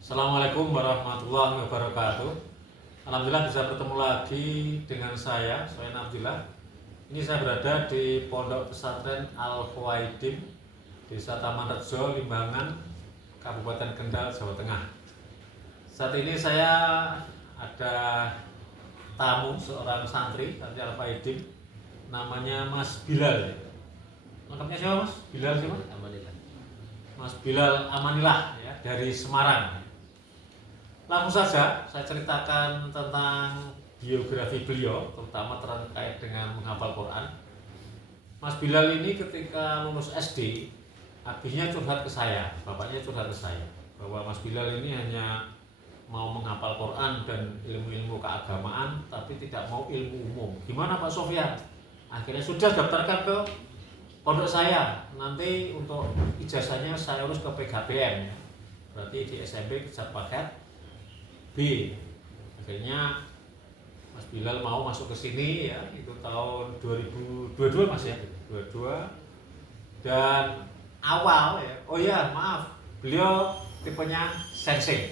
Assalamualaikum warahmatullahi wabarakatuh. Alhamdulillah bisa bertemu lagi dengan saya, Soen Abdillah. Ini saya berada di Pondok Pesantren Al-Khuwaidim, Desa Taman Rejo, Limbangan, Kabupaten Kendal, Jawa Tengah. Saat ini saya ada tamu, seorang santri Al-Khuwaidim, namanya Mas Bilal. Lengkapnya siapa Mas? Bilal siapa? Amanillah. Mas Bilal Amanillah ya, dari Semarang. Langsung saja saya ceritakan tentang biografi beliau, terutama terkait dengan menghafal Quran. Mas Bilal ini ketika lulus SD, habisnya curhat ke saya, bapaknya curhat ke saya, bahwa Mas Bilal ini hanya mau menghafal Quran dan ilmu-ilmu keagamaan, tapi tidak mau ilmu umum. Gimana Pak Sofyan? Akhirnya sudah daftarkan ke pondok saya. Nanti untuk ijazahnya saya urus ke PGBM, ya. Berarti di SMP Kejat Paket B. Akhirnya Mas Bilal mau masuk ke sini ya, itu tahun 2022 Mas ya, 22. Dan awal ya, oh ya maaf, beliau tipenya sensei.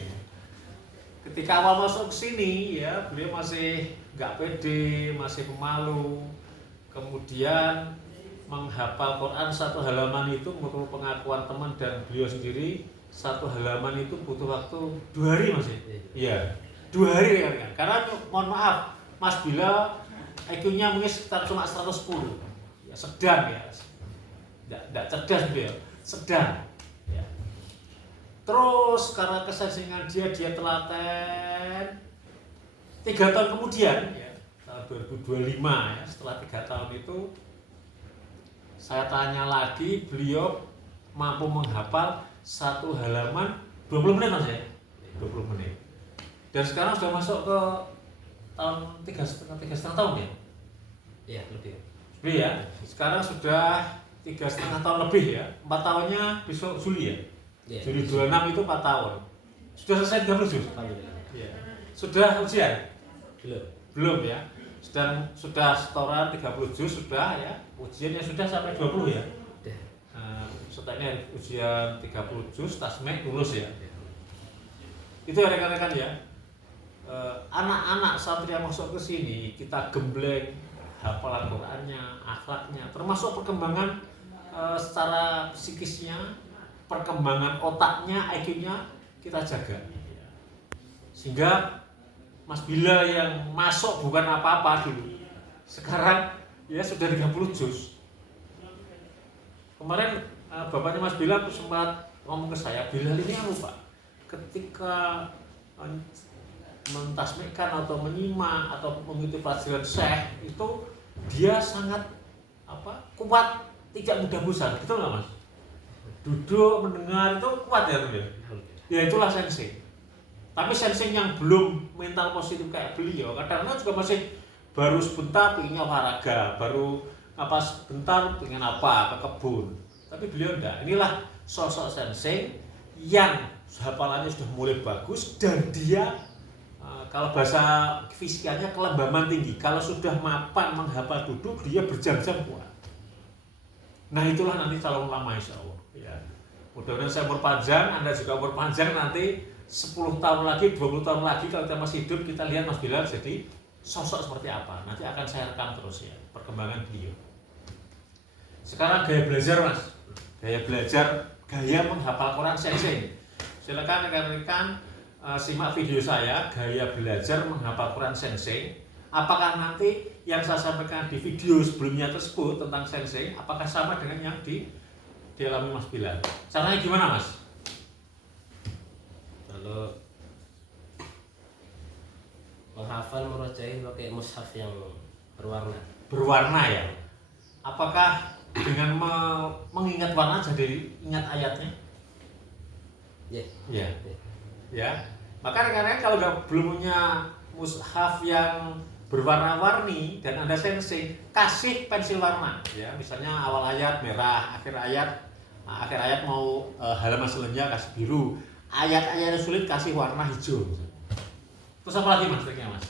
Ketika awal masuk ke sini ya, beliau masih nggak pede, masih pemalu. Kemudian menghafal Quran satu halaman itu perlu pengakuan teman dan beliau sendiri, satu halaman itu butuh waktu 2 hari Mas ya? Iya, 2 hari ya kan? Karena mohon maaf, Mas Bilal IQ-nya mungkin sekitar cuma 110, ya, sedang ya, tidak cerdas beliau, sedang ya. Terus karena kesensingan dia telaten 3 tahun kemudian ya, tahun 2025 ya, setelah 3 tahun itu saya tanya lagi, beliau mampu menghafal satu halaman 20 menit Mas ya? 20 menit. Dan sekarang sudah masuk ke tahun 3,5 tahun ya? Iya, lebih. Lebih ya? Sekarang sudah 3,5 tahun lebih ya? 4 tahunnya besok Juli ya? Iya. Juli 26 itu 4 tahun. Sudah selesai 30 juz? Alhamdulillah. Iya. Sudah ujian? Belum. Belum ya? Sudah setoran 30 juz sudah ya? Ujiannya sudah sampai 20 ya? Udah. Setelah ujian 30 juz, tasmek lulus ya. Itu ya rekan-rekan ya. Anak-anak santri yang masuk ke sini kita gembleng hafalan Qurannya, akhlaknya, termasuk perkembangan secara psikisnya, perkembangan otaknya, IQ-nya kita jaga. Sehingga Mas Bilal yang masuk bukan apa-apa dulu, sekarang ya sudah 30 juz. Kemarin bapaknya Mas Bilal sempat ngomong ke saya, Bilal ini apa Pak? Ketika mentasmikkan atau menyimak atau mengikuti pelajaran Syekh itu dia sangat kuat, tidak mudah bosan, betul nggak Mas? Duduk mendengar itu kuat ya tuh ya. Ya itulah sensei. Tapi sensei yang belum mental positif kayak beliau, kadang-kadang juga masih baru sebentar pengennya olahraga, baru sebentar pengen ke kebun. Tapi beliau enggak. Inilah sosok sensei yang hafalannya sudah mulai bagus dan dia kalau bahasa fisikanya kelembaman tinggi. Kalau sudah mapan menghafal duduk, dia berjam-jam kuat. Nah itulah nanti calon ulama insya Allah ya. Mudah-mudahan saya umur panjang, Anda juga umur panjang, nanti 10 tahun lagi, 20 tahun lagi kalau kita masih hidup, kita lihat Mas Bilal jadi sosok seperti apa. Nanti akan saya rekam terus ya, perkembangan beliau. Sekarang gaya belajar Mas, gaya belajar, gaya menghafal Quran sensei. Silakan rekan-rekan simak video saya, gaya belajar menghafal Quran sensei. Apakah nanti yang saya sampaikan di video sebelumnya tersebut tentang sensei, apakah sama dengan yang dialami Mas Bilal? Caranya gimana Mas? Kalau menghafal murojaah pakai mushaf yang berwarna. Berwarna ya. Apakah dengan mengingat warna jadi ingat ayatnya? Ya. Ya. Ya. Maka rekan-rekan kalau belum punya mushaf yang berwarna-warni dan Anda sensei, kasih pensil warna ya. Misalnya awal ayat merah, akhir ayat mau halaman selanjutnya kasih biru. Ayat-ayat yang sulit kasih warna hijau. Terus apa lagi Mas triknya Mas?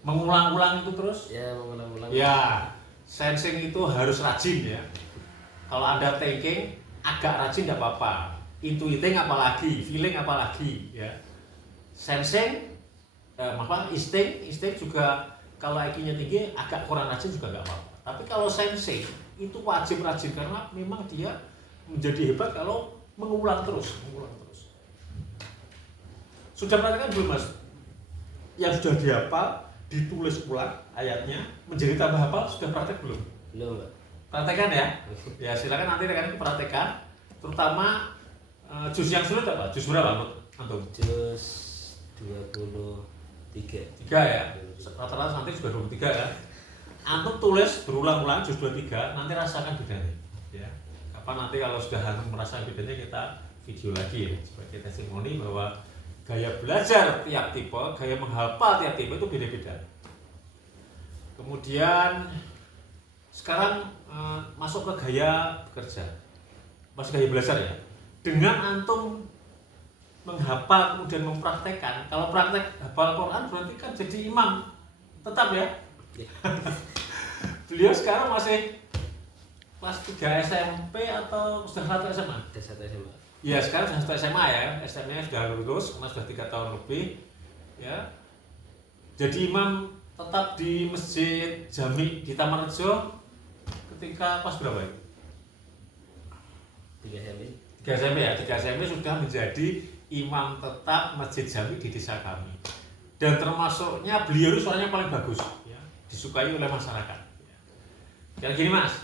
Mengulang-ulang itu terus? Ya, mengulang-ulang. Ya, sensing itu harus rajin ya. Kalau Anda thinking agak rajin nggak apa-apa, intuiting apalagi, feeling apalagi ya. Sensing insting juga kalau IQ-nya tinggi agak kurang rajin juga nggak apa-apa. Tapi kalau sensing itu wajib rajin karena memang dia menjadi hebat kalau mengulang terus. Sudah perhatikan belum Mas? Yang sudah dihafal, ditulis ulang ayatnya, menjadi tambah hafal, sudah praktek belum? Belum, Pak. Praktekkan ya. Ya silakan nanti rekan praktekkan. Terutama juz yang sulit apa? Juz berapa Antum? Juz 23. 3 ya. Rata-rata nanti juga 23 ya. Antum tulis berulang-ulang juz 23, nanti rasakan bedanya. Ya. Kapan nanti kalau sudah antum merasa bedanya kita video lagi ya sebagai testimoni bahwa gaya belajar tiap tipe, gaya menghafal tiap tipe itu beda-beda. Kemudian sekarang masuk ke gaya bekerja, masih gaya belajar ya. Dengan antum menghafal kemudian mempraktekkan. Kalau praktek hafal Quran berarti kan jadi imam tetap ya. Beliau sekarang masih kelas 3 SMP atau sudah 1 SMA? Sudah 1 SMA. Ya sekarang sudah 1 SMA ya, SMA-nya sudah lulus, karena sudah 3 tahun lebih ya. Jadi imam tetap di Masjid Jami di Tamanrejo ketika pas berapa ya? 3 SMP. 3 SMP ya, 3 SMP sudah menjadi imam tetap Masjid Jami di desa kami. Dan termasuknya beliau itu suaranya paling bagus ya, disukai oleh masyarakat. Kayak gini Mas,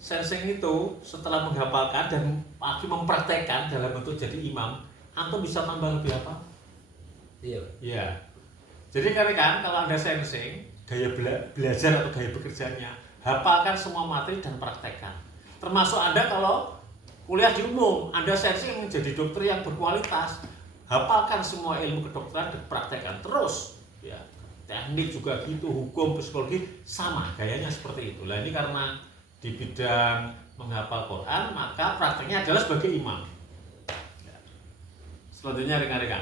sensing itu setelah menghafalkan dan lagi mempraktekkan dalam bentuk jadi imam, antum bisa tambah lebih apa? Iya. Iya. Jadi kan kalau Anda sensing, gaya belajar atau gaya bekerjanya, hafalkan semua materi dan praktekkan. Termasuk Anda kalau kuliah di umum, Anda sensing menjadi dokter yang berkualitas, hafalkan semua ilmu kedokteran dan praktekkan terus. Ya. Teknik juga gitu, hukum, psikologi sama, gayanya seperti itu. Nah ini karena di bidang menghafal Quran, maka prakteknya adalah sebagai imam. Selanjutnya rekan-rekan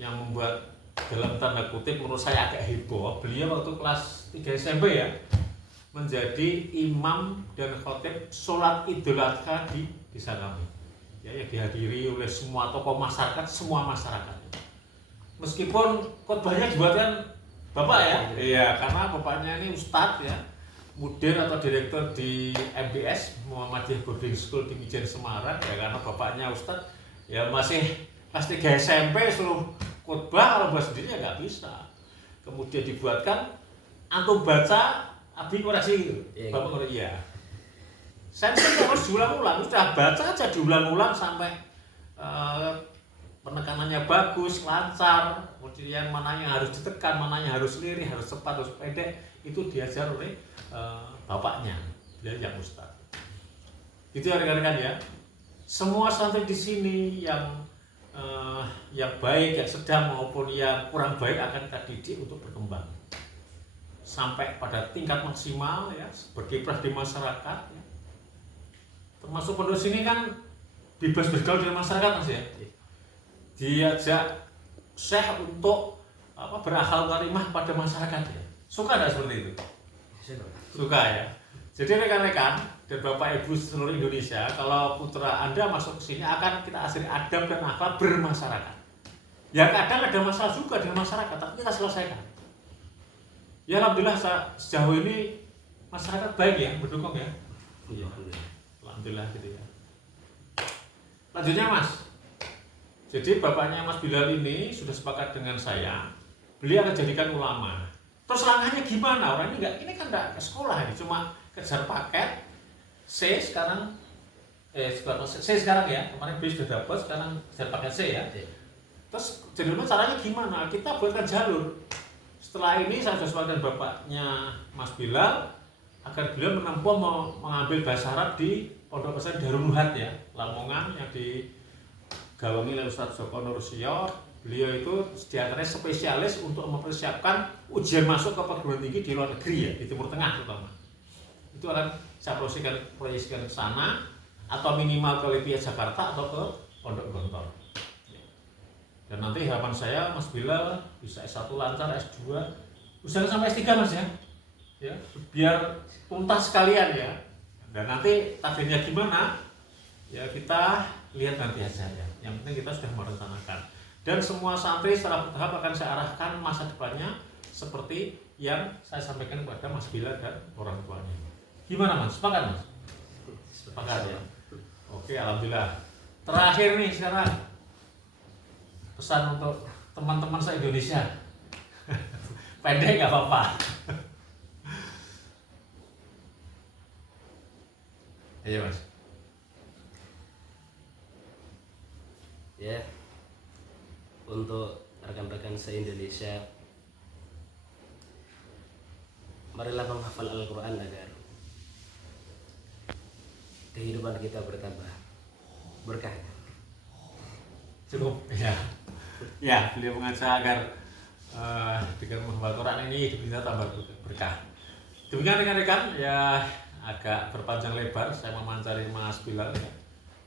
yang membuat dalam tanda kutip menurut saya agak heboh, beliau waktu kelas 3 SMP ya menjadi imam dan khotib sholat Idul Adha di desa kami ya, yang dihadiri oleh semua tokoh masyarakat, semua masyarakat. Meskipun khotbahnya dibuatkan Bapak ya, iya karena bapaknya ini ustadz ya, mudir atau direktur di MBS Muhammadiyah Boarding School di Mijen Semarang ya, karena bapaknya ustadz ya masih kelas 3 SMP suruh khotbah kalau bahas sendiri ya nggak bisa. Kemudian dibuatkan antum baca abi koreksi gitu, Bapak koreksi ya. Saya harus diulang-ulang, sudah baca aja diulang-ulang sampai penekanannya bagus, lancar, kemudian mana yang harus ditekan, mana yang harus lirih, harus cepat, harus pendek, itu diajar oleh bapaknya, beliau yang ustaz. Itu ya rekan-rekan ya. Semua santri di sini yang baik, yang sedang maupun yang kurang baik akan kita didik untuk berkembang sampai pada tingkat maksimal ya, berkiprah di masyarakat. Ya. Termasuk pondok sini kan bebas bergaul dengan masyarakat Mas ya. Diajak syekh untuk berakhlak karimah pada masyarakat ya. Suka tidak seperti itu? Suka ya. Jadi rekan-rekan dan Bapak Ibu seluruh Indonesia, kalau putra Anda masuk ke sini akan kita ajari adab dan akhlak bermasyarakat. Ya kadang ada masalah juga dengan masyarakat, tapi kita selesaikan. Ya alhamdulillah sejauh ini masyarakat baik ya, mendukung ya. Iya. Alhamdulillah gitu ya. Lanjutnya Mas. Jadi bapaknya Mas Bilal ini sudah sepakat dengan saya, beliau akan jadikan ulama. Terus langkahnya gimana? Orang ini kan enggak ke sekolah ini, cuma kejar paket C sekarang ya, kemarin B sudah dapat, sekarang kejar paket C ya. Terus jadi caranya gimana? Kita buatkan jalur. Setelah ini saya sudah sepakat dengan bapaknya Mas Bilal agar beliau menempuh mengambil bahasa Arab di Pondok Pesantren Darul Nuhat ya, Lamongan yang digawangi oleh Ustaz Joko Nursio. Beliau itu diantaranya spesialis untuk mempersiapkan ujian masuk ke perguruan tinggi di luar negeri ya, di Timur Tengah terutama. Itu akan saya proyeksikan ke sana atau minimal ke Libya Jakarta atau ke Pondok Gontor. Dan nanti harapan saya Mas Bilal bisa S1 lancar, S2, usaha sampai S3 Mas ya. ya, biar tuntas sekalian ya. Dan nanti takdirnya gimana? Ya kita lihat nanti aja ya. Yang penting kita sudah merencanakan. Dan semua santri secara bertahap akan saya arahkan masa depannya seperti yang saya sampaikan kepada Mas Bilal dan orang tuanya. Gimana Mas? Sepakat Mas? Sepakat ya. Oke, alhamdulillah. Terakhir nih sekarang pesan untuk teman-teman se-Indonesia. Pendek nggak apa-apa. Iya Mas. Ya, untuk rekan-rekan se-Indonesia, marilah menghafal Al-Quran agar kehidupan kita bertambah berkah. Cukup ya. Ya, beliau mengajak agar dengan menghafal Quran ini hidup kita tambah berkah. Demikian rekan-rekan, ya agak berpanjang lebar saya mewawancari Mas Bilal ya.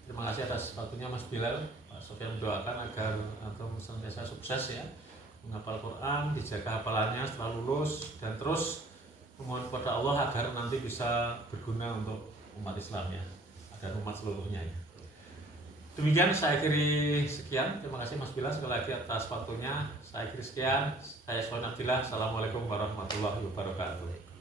Terima kasih atas waktunya Mas Bilal. Pak Sofyan mendoakan agar antum senantiasa sukses ya, menghafal Quran, dijaga hafalannya setelah lulus, dan terus memohon kepada Allah agar nanti bisa berguna untuk umat Islam ya, dan umat seluruhnya ya. Demikian saya akhiri sekian. Terima kasih Mas Bilal sekali lagi atas waktunya. Saya akhiri sekian. Saya Sofyan Abdillah. Assalamualaikum warahmatullahi wabarakatuh.